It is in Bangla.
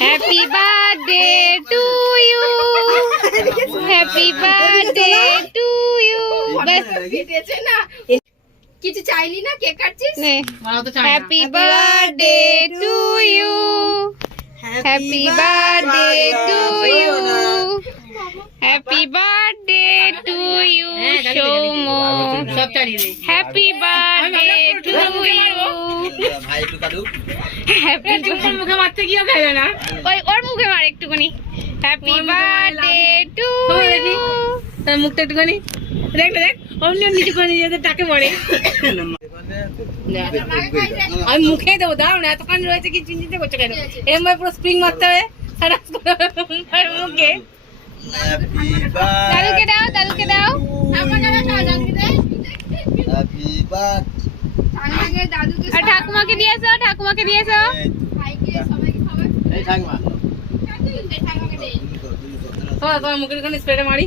Happy birthday to you, happy birthday to you. দিয়েছে না, কিছু চাইলি না, কেক কাটছিস। Happy birthday to you, happy birthday to you, happy birthday to you Soum, happy birthday to you. মুখে মারতে গিয়েও খেলে না। ওই ওর মুখে মার একটুখানি। Happy birthday to you. তার মুখটা একটুখানি দেখ না, দেখ অমনি নিচু করে নিয়ে টাকে পড়ে। আমি মুখেই দেবো, দাও না, এতক্ষণ রয়েছে কি চিন্তা করছো কেন? এরম পুরো স্প্রিং মারতে হবে মুখে। দাদুকে দাও, দাদুকে দাও। আর ঠাকুমাকে দিয়েছো, ঠাকুমাকে দিয়েছো। তোমার মুখের ওখানে স্প্রেটা মারি।